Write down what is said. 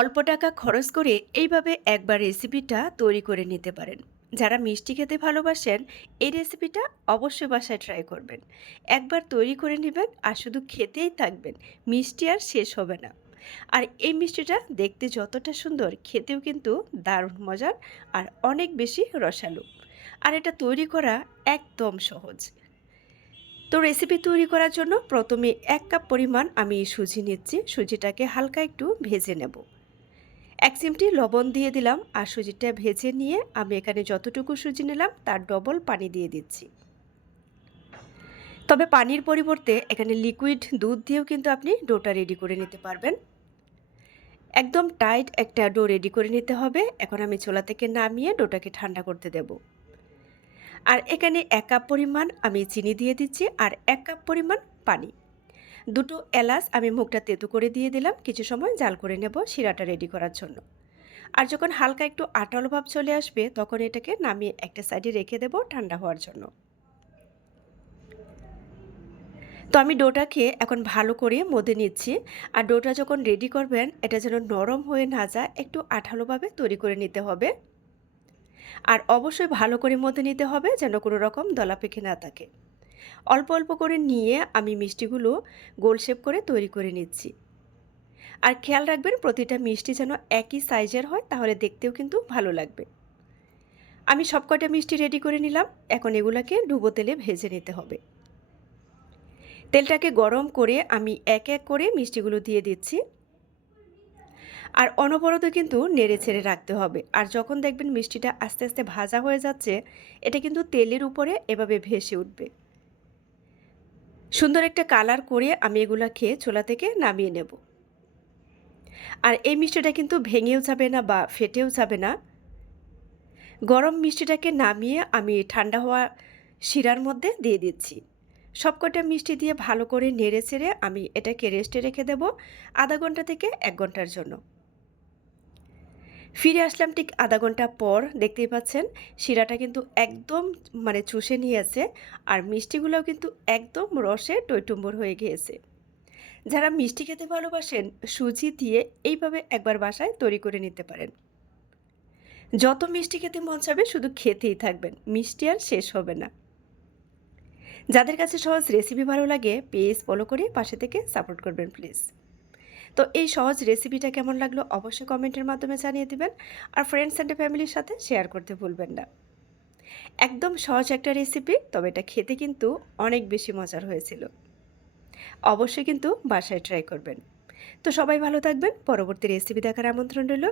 অল্প টাকা খরচ করে এইভাবে একবার রেসিপিটা তৈরি করে নিতে পারেন। যারা মিষ্টি খেতে ভালোবাসেন, এই রেসিপিটা অবশ্যই বাসায় ট্রাই করবেন। একবার তৈরি করে নেবেন আর শুধু খেতেই থাকবেন, মিষ্টি আর শেষ হবে না। আর এই মিষ্টিটা দেখতে যতটা সুন্দর, খেতেও কিন্তু দারুণ মজার আর অনেক বেশি রসালো। আর এটা তৈরি করা একদম সহজ। তো রেসিপি তৈরি করার জন্য প্রথমে এক কাপ পরিমাণ আমি সুজি নিচ্ছি, সুজিটাকে হালকা একটু ভেজে নেব। এক চিমটি লবণ দিয়ে দিলাম আর সুজিটা ভেজে নিয়ে আমি এখানে যতটুকু সুজি নিলাম তার ডবল পানি দিয়ে দিচ্ছি। তবে পানির পরিবর্তে এখানে লিকুইড দুধ দিয়েও কিন্তু আপনি ডোটা রেডি করে নিতে পারবেন। একদম টাইট একটা ডো রেডি করে নিতে হবে। এখন আমি চোলা থেকে নামিয়ে ডোটাকে ঠান্ডা করতে দেব। আর এখানে এক কাপ পরিমাণ আমি চিনি দিয়ে দিচ্ছি আর এক কাপ পরিমাণ পানি। দুটো এলাচ আমি মুখটা তেঁতু করে দিয়ে দিলাম। কিছু সময় জাল করে নেব শিরাটা রেডি করার জন্য। আর যখন হালকা একটু আটালো ভাব চলে আসবে, তখন এটাকে নামিয়ে একটা সাইডে রেখে দেব ঠান্ডা হওয়ার জন্য। তো আমি ডোটাকে এখন ভালো করে মধে নিচ্ছি। আর ডোটা যখন রেডি করবেন, এটা যেন নরম হয়ে না যায়, একটু আঠালোভাবে তৈরি করে নিতে হবে। আর অবশ্যই ভালো করে মধে নিতে হবে, যেন কোনো রকম দলা পেকে না থাকে। অল্প অল্প করে নিয়ে আমি মিষ্টিগুলো গোল শেপ করে তৈরি করে নিচ্ছি। আর খেয়াল রাখবেন প্রতিটা মিষ্টি যেন একই সাইজের হয়, তাহলে দেখতেও কিন্তু ভালো লাগবে। আমি সব কটা মিষ্টি রেডি করে নিলাম, এখন এগুলাকে ডুবো তেলে ভেজে নিতে হবে। তেলটাকে গরম করে আমি এক এক করে মিষ্টিগুলো দিয়ে দিচ্ছি। আর অনবরত কিন্তু নেড়ে ছেড়ে রাখতে হবে। আর যখন দেখবেন মিষ্টিটা আস্তে আস্তে ভাজা হয়ে যাচ্ছে, এটা কিন্তু তেলের উপরে এভাবে ভেসে উঠবে। সুন্দর একটা কালার করে আমি এগুলাকে চোলা থেকে নামিয়ে নেব। আর এই মিষ্টিটা কিন্তু ভেঙেও যাবে না বা ফেটেও যাবে না। গরম মিষ্টিটাকে নামিয়ে আমি ঠান্ডা হওয়া শিরার মধ্যে দিয়ে দিচ্ছি। সবকটা মিষ্টি দিয়ে ভালো করে নেড়ে চেড়ে আমি এটাকে রেস্টে রেখে দেব আধা ঘণ্টা থেকে এক ঘণ্টার জন্য। ফিরে আসলাম ঠিক আধা ঘণ্টা পর, দেখতেই পাচ্ছেন শিরাটা কিন্তু একদম মানে চুষে নিয়েছে আর মিষ্টিগুলোও কিন্তু একদম রসে টইটুম্বর হয়ে গিয়েছে। যারা মিষ্টি খেতে ভালোবাসেন, সুজি দিয়ে এইভাবে একবার বাসায় তৈরি করে নিতে পারেন। যত মিষ্টি খেতে মন চাবে শুধু খেতেই থাকবেন, মিষ্টি আর শেষ হবে না। যাদের কাছে সহজ রেসিপি ভালো লাগে পেজ ফলো করে পাশে থেকে সাপোর্ট করবেন প্লিজ তো এই সহজ রেসিপিটা কেমন লাগল অবশ্যই কমেন্টের মাধ্যমে জানিয়ে দিবেন। আর ফ্রেন্ডস অ্যান্ড ফ্যামিলির সাথে শেয়ার করতে ভুলবেন না। একদম সহজ একটা রেসিপি তবে এটা খেতে কিন্তু অনেক বেশি মজার হয়েছিল। অবশ্যই কিন্তু বাসায় ট্রাই করবেন। তো সবাই ভালো থাকবেন। পরবর্তী রেসিপি দেখার আমন্ত্রণ রইল